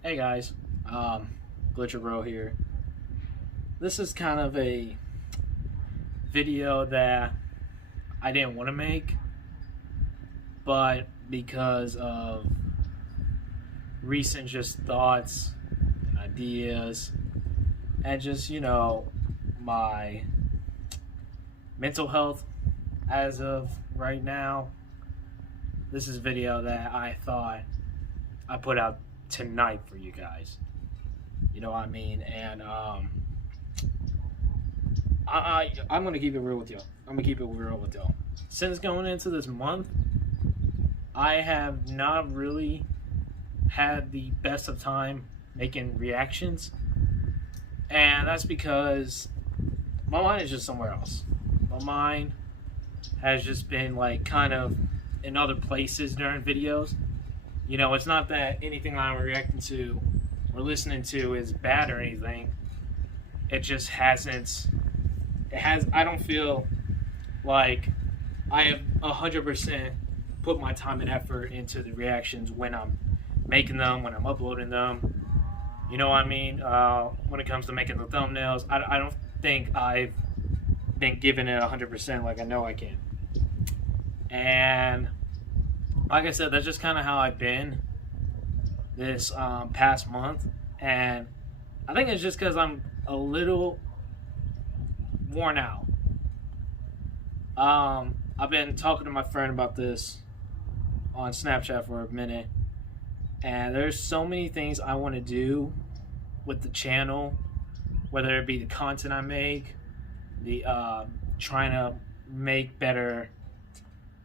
Hey guys, Glitcher Bro here. This is kind of a video that I didn't want to make, but because of recent just thoughts and ideas, and just my mental health as of right now, this is a video that I thought I put out tonight for you guys. You know what I mean? And I'm gonna keep it real with y'all. Since going into this month, I have not really had the best of time making reactions, and that's because my mind is just somewhere else. My mind has just been like kind of in other places during videos. It's not that anything I'm reacting to or listening to is bad or anything. It just hasn't. I don't feel like I have 100% put my time and effort into the reactions when I'm making them, when I'm uploading them. You know what I mean? When it comes to making the thumbnails, I don't think I've been giving it 100% like I know I can. And like I said, that's just kind of how I've been this past month. And I think it's just because I'm a little worn out. I've been talking to my friend about this on Snapchat for a minute, and there's so many things I want to do with the channel, whether it be the content I make, the trying to make better,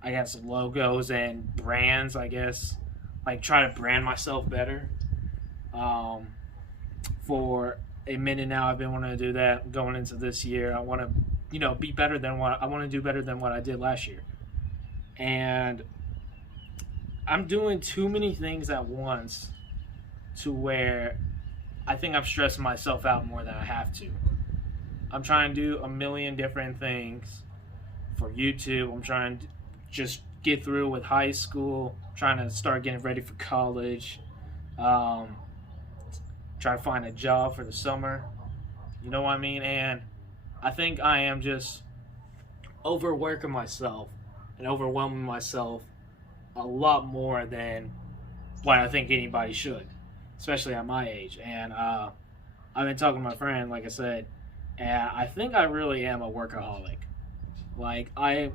I guess, logos and brands, I guess, like try to brand myself better. For a minute now, I've been wanting to do that. Going into this year, I want to, be better than what I want to do better than what I did last year. And I'm doing too many things at once to where I think I'm stressing myself out more than I have to. I'm trying to do a million different things for YouTube. I'm trying to just get through with high school, trying to start getting ready for college, try to find a job for the summer. You know what I mean? And I think I am just overworking myself and overwhelming myself a lot more than what I think anybody should, especially at my age. And I've been talking to my friend, like I said, and I think I really am a workaholic. Like I've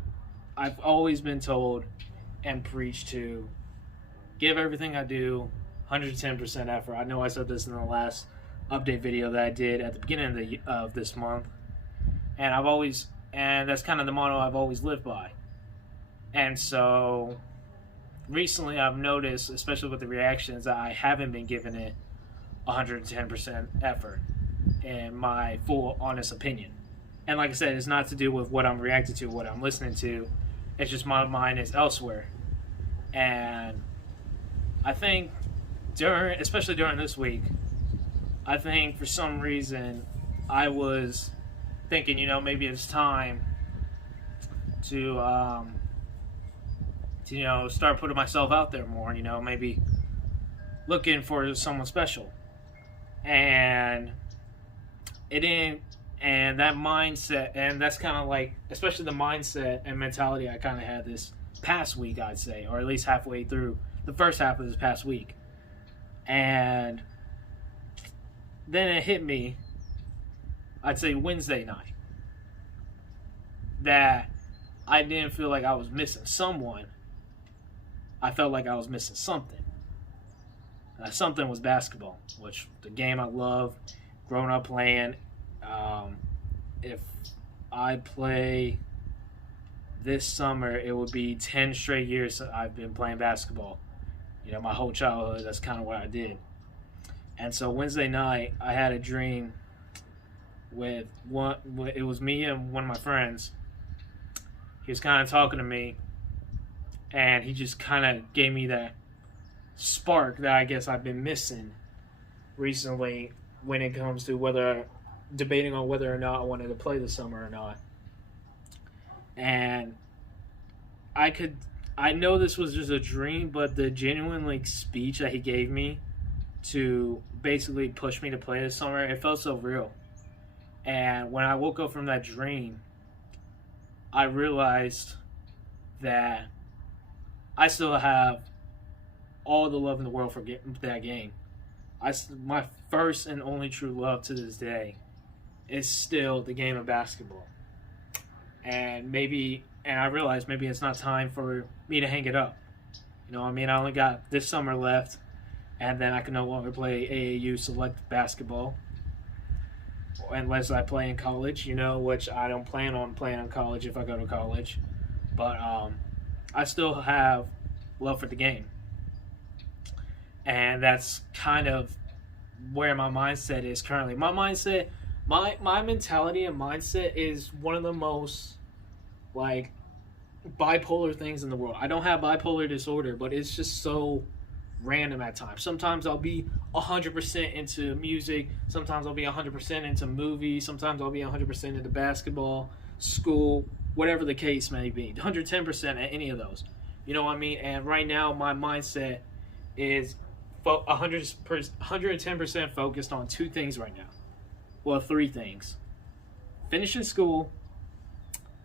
always been told and preached to give everything I do 110% effort. I know I said this in the last update video that I did at the beginning of this month, and that's kind of the motto I've always lived by. And so recently I've noticed, especially with the reactions, that I haven't been giving it 110% effort in my full honest opinion. And like I said, it's not to do with what I'm reacting to, what I'm listening to. It's just my mind is elsewhere. And I think especially during this week, I think for some reason I was thinking, maybe it's time to start putting myself out there more, maybe looking for someone special. And it didn't, and that mindset, and that's kind of like, especially the mindset and mentality I kind of had this past week, I'd say, or at least halfway through the first half of this past week. And then it hit me, I'd say Wednesday night, that I didn't feel like I was missing someone. I felt like I was missing something. And that something was basketball, which the game I love, growing up playing. If I play this summer, it would be 10 straight years I've been playing basketball. My whole childhood, that's kind of what I did. And so Wednesday night, I had a dream with it was me and one of my friends. He was kind of talking to me, and he just kind of gave me that spark that I guess I've been missing recently when it comes to debating on whether or not I wanted to play this summer or not. And I know this was just a dream, but the genuine speech that he gave me to basically push me to play this summer. It felt so real. And when I woke up from that dream, I realized that I still have all the love in the world for that game. My first and only true love to this day is still the game of basketball. And I realized maybe it's not time for me to hang it up. You know, I mean, I only got this summer left, and then I can no longer play AAU select basketball unless I play in college, you know, which I don't plan on playing in college if I go to college. But I still have love for the game. And that's kind of where my mindset is currently. My mentality and mindset is one of the most, like, bipolar things in the world. I don't have bipolar disorder, but it's just so random at times. Sometimes I'll be 100% into music. Sometimes I'll be 100% into movies. Sometimes I'll be 100% into basketball, school, whatever the case may be. 110% at any of those. You know what I mean? And right now, my mindset is 110% focused on two things right now. Well, three things. Finishing school,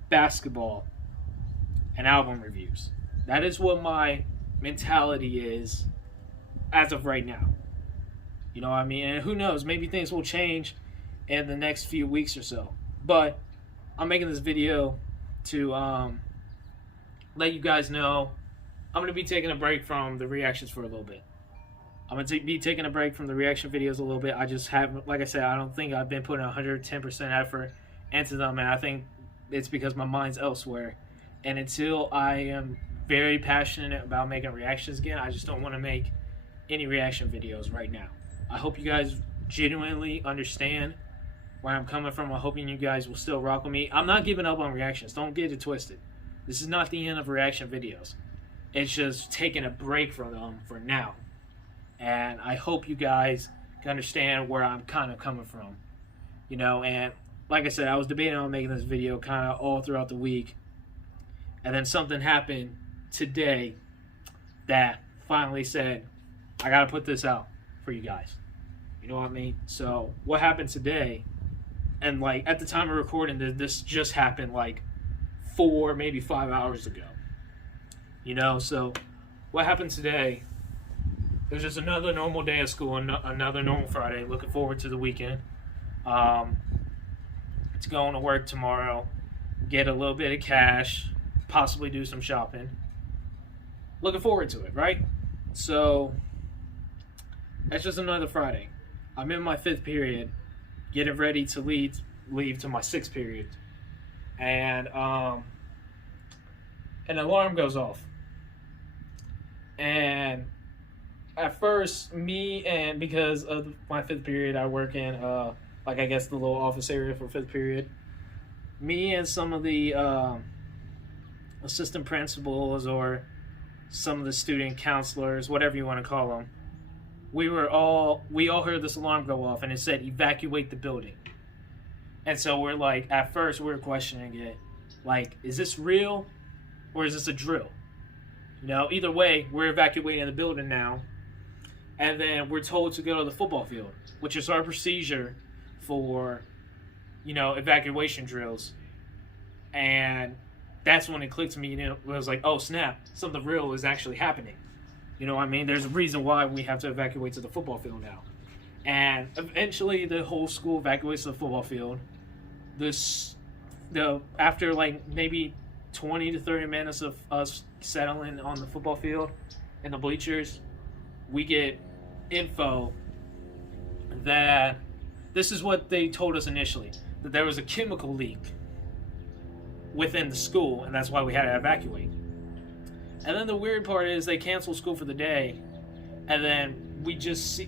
basketball, and album reviews. That is what my mentality is as of right now. You know what I mean? And who knows, maybe things will change in the next few weeks or so. But I'm making this video to let you guys know I'm going to be taking a break from the reactions for a little bit. I'm going to be taking a break from the reaction videos a little bit. I just haven't, like I said, I don't think I've been putting 110% effort into them, and I think it's because my mind's elsewhere. And until I am very passionate about making reactions again, I just don't want to make any reaction videos right now. I hope you guys genuinely understand where I'm coming from. I'm hoping you guys will still rock with me. I'm not giving up on reactions. Don't get it twisted. This is not the end of reaction videos. It's just taking a break from them for now. And I hope you guys can understand where I'm kind of coming from. You know, and like I said, I was debating on making this video kind of all throughout the week. And then something happened today that finally said, I got to put this out for you guys. You know what I mean? So what happened today, and like at the time of recording, this just happened like 4, maybe 5 hours ago. You know, so what happened today, it was just another normal day of school, another normal Friday. Looking forward to the weekend. It's going to work tomorrow, get a little bit of cash, possibly do some shopping. Looking forward to it, right? So that's just another Friday. I'm in my 5th period, getting ready to leave to my 6th period, and an alarm goes off. And at first, because of my 5th period, I work in like I guess the little office area for 5th period. Me and some of the assistant principals or some of the student counselors, whatever you want to call them, we all heard this alarm go off, and it said evacuate the building. And so we're like, at first we were questioning it, like, is this real or is this a drill? You know, either way, we're evacuating the building now, and then we're told to go to the football field, which is our procedure for, you know, evacuation drills. And that's when it clicked to me, and it was like, oh snap, something real is actually happening. You know what I mean? There's a reason why we have to evacuate to the football field now. And eventually the whole school evacuates to the football field. After like maybe 20 to 30 minutes of us settling on the football field and the bleachers, we get info that this is what they told us initially, that there was a chemical leak within the school, and that's why we had to evacuate. And then the weird part is they canceled school for the day, and then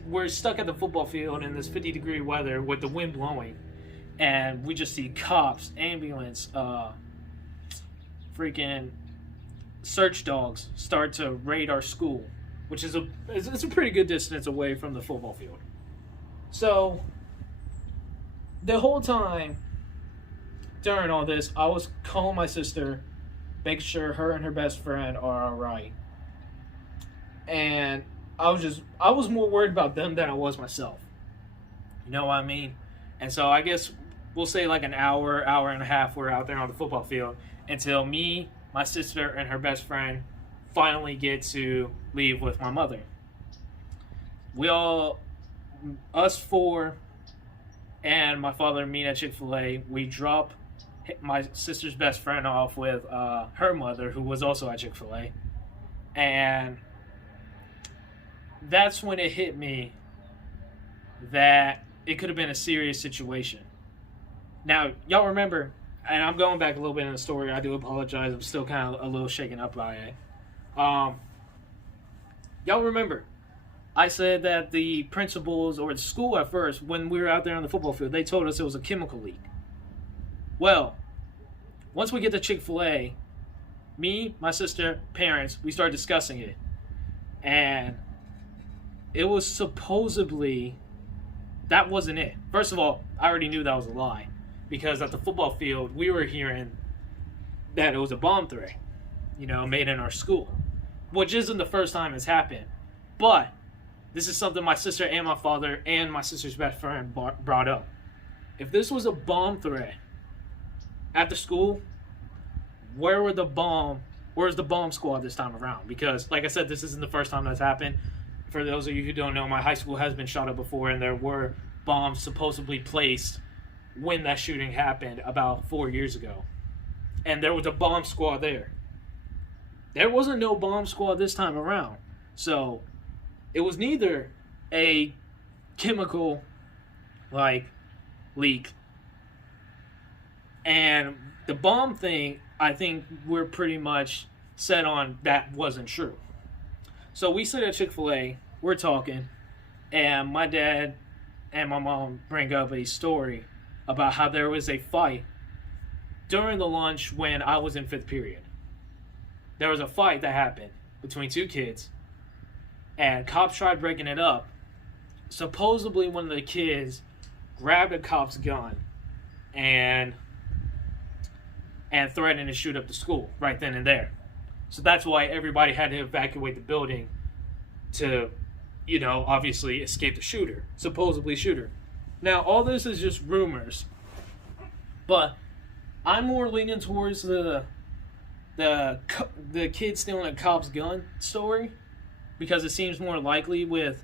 we're stuck at the football field in this 50-degree weather with the wind blowing, and we just see cops, ambulance, freaking search dogs start to raid our school, which is it's a pretty good distance away from the football field. So the whole time during all this, I was calling my sister, making sure her and her best friend are all right. And I was more worried about them than I was myself. You know what I mean? And so I guess we'll say like an hour and a half we're out there on the football field until me, my sister, and her best friend finally get to leave with my mother. We all, us four, and my father meet at Chick-fil-A. We drop my sister's best friend off with her mother, who was also at Chick-fil-A. And that's when it hit me that it could have been a serious situation. Now, y'all remember, and I'm going back a little bit in the story. I do apologize. I'm still kind of a little shaken up by it. Y'all remember, I said that the principals or the school at first, when we were out there on the football field, they told us it was a chemical leak. Well, once we get to Chick-fil-A, me, my sister, parents, we start discussing it. And it was supposedly, that wasn't it. First of all, I already knew that was a lie. Because at the football field, we were hearing that it was a bomb threat, made in our school. Which isn't the first time it's happened. But this is something my sister and my father and my sister's best friend brought up. If this was a bomb threat at the school, where's the bomb squad this time around? Because, like I said, this isn't the first time that's happened. For those of you who don't know, my high school has been shot up before, and there were bombs supposedly placed when that shooting happened about 4 years ago. And there was a bomb squad there. There wasn't no bomb squad this time around. So, it was neither a chemical, leak. And the bomb thing, I think we're pretty much set on that wasn't true. So we sit at Chick-fil-A, we're talking, and my dad and my mom bring up a story about how there was a fight during the lunch when I was in 5th period. There was a fight that happened between two kids, and cops tried breaking it up. Supposedly one of the kids grabbed a cop's gun and threatened to shoot up the school right then and there. So that's why everybody had to evacuate the building to, obviously escape the shooter, supposedly shooter. Now, all this is just rumors, but I'm more leaning towards the kid stealing a cop's gun story, because it seems more likely with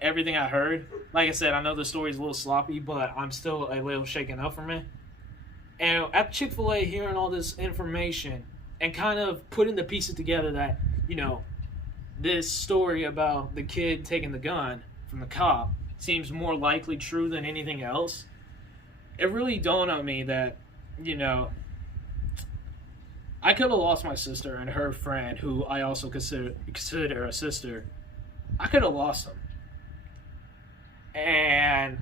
everything I heard. Like I said, I know the story's a little sloppy, but I'm still a little shaken up from it. And at Chick-fil-A, hearing all this information and kind of putting the pieces together that, this story about the kid taking the gun from the cop seems more likely true than anything else, it really dawned on me that, I could have lost my sister and her friend, who I also consider a sister. I could have lost them. And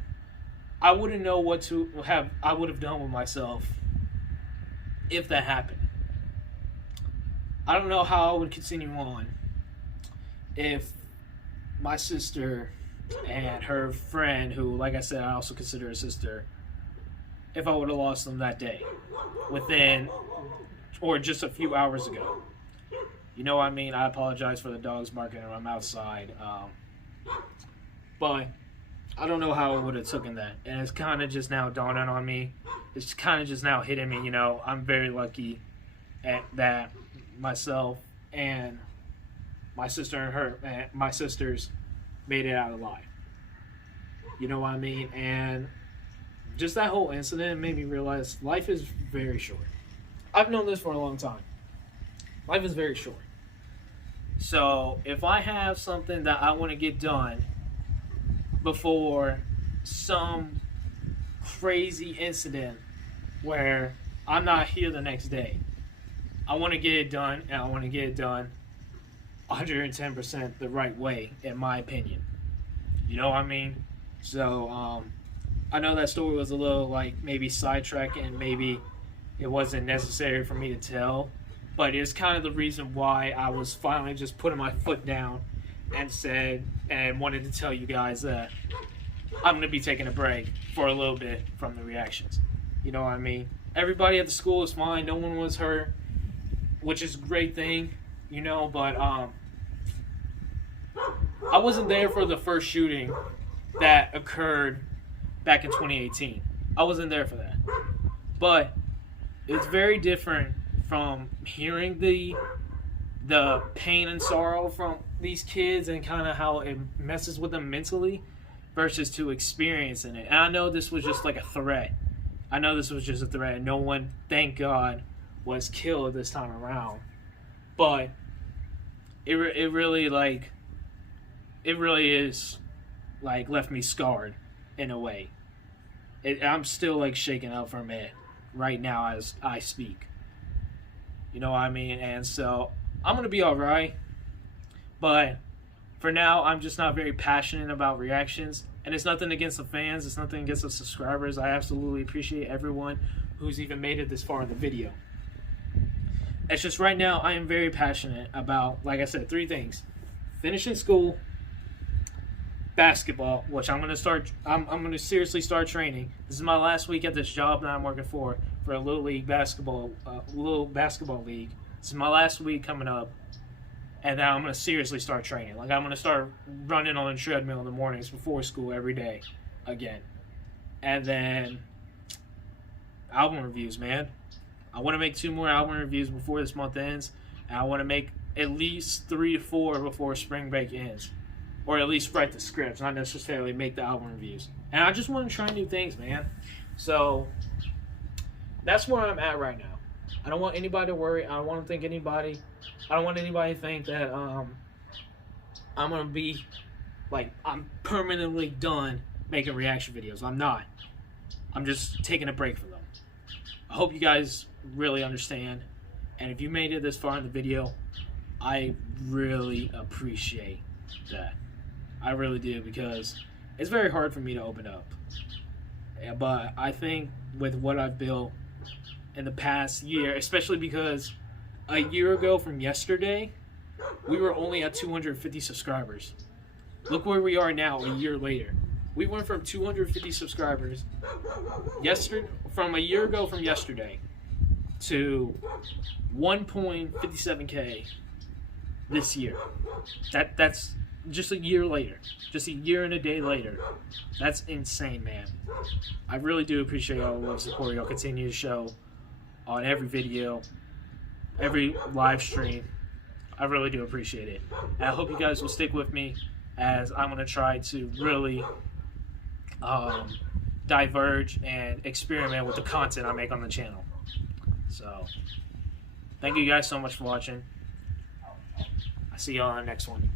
I wouldn't know what I would have done with myself if that happened. I don't know how I would continue on if my sister and her friend, who, like I said, I also consider a sister, if I would have lost them that day, or just a few hours ago. You know what I mean? I apologize for the dogs barking and I'm outside. But I don't know how I would have taken that. And it's kind of just now dawning on me. It's kind of just now hitting me, I'm very lucky that myself and my sister and my sisters made it out alive. You know what I mean? And just that whole incident made me realize life is very short. I've known this for a long time. Life is very short. So if I have something that I want to get done before some crazy incident where I'm not here the next day, I want to get it done, and I want to get it done 110% the right way, in my opinion. You know what I mean? So, I know that story was a little, maybe sidetracked, and maybe it wasn't necessary for me to tell, but it's kind of the reason why I was finally just putting my foot down and wanted to tell you guys that I'm going to be taking a break for a little bit from the reactions. You know what I mean? Everybody at the school is fine. No one was hurt, which is a great thing, but I wasn't there for the first shooting that occurred back in 2018. I wasn't there for that. But it's very different from hearing the pain and sorrow from these kids and kind of how it messes with them mentally versus to experiencing it. And I know this was just like a threat. I know this was just a threat. No one, thank God, was killed this time around. But it really is like left me scarred in a way. I'm still like shaking up from it right now as I speak. You know what I mean? And so I'm going to be all right. But for now, I'm just not very passionate about reactions. And it's nothing against the fans. It's nothing against the subscribers. I absolutely appreciate everyone who's even made it this far in the video. It's just right now, I am very passionate about, like I said, 3 things. Finishing school, basketball, which I'm going to start, I'm going to seriously start training. This is my last week at this job that I'm working for a little basketball league. This is my last week coming up. And then I'm going to seriously start training. Like, I'm going to start running on the treadmill in the mornings before school every day again. And then album reviews, man. I want to make 2 more album reviews before this month ends. And I want to make at least 3 to 4 before spring break ends. Or at least write the scripts, not necessarily make the album reviews. And I just want to try new things, man. So that's where I'm at right now. I don't want anybody to worry. I don't want anybody to think that I'm going to be, like, I'm permanently done making reaction videos. I'm not. I'm just taking a break from them. I hope you guys really understand. And if you made it this far in the video, I really appreciate that. I really do, because it's very hard for me to open up. Yeah, but I think with what I've built in the past year, especially because a year ago from yesterday, we were only at 250 subscribers. Look where we are now a year later. We went from 250 subscribers from a year ago from yesterday to 1.57K this year. That's just a year later. Just a year and a day later. That's insane, man. I really do appreciate all the love support y'all continue to show on every video, every live stream. I really do appreciate it. And I hope you guys will stick with me as I'm going to try to really diverge and experiment with the content I make on the channel. So, thank you guys so much for watching. I'll see y'all on the next one.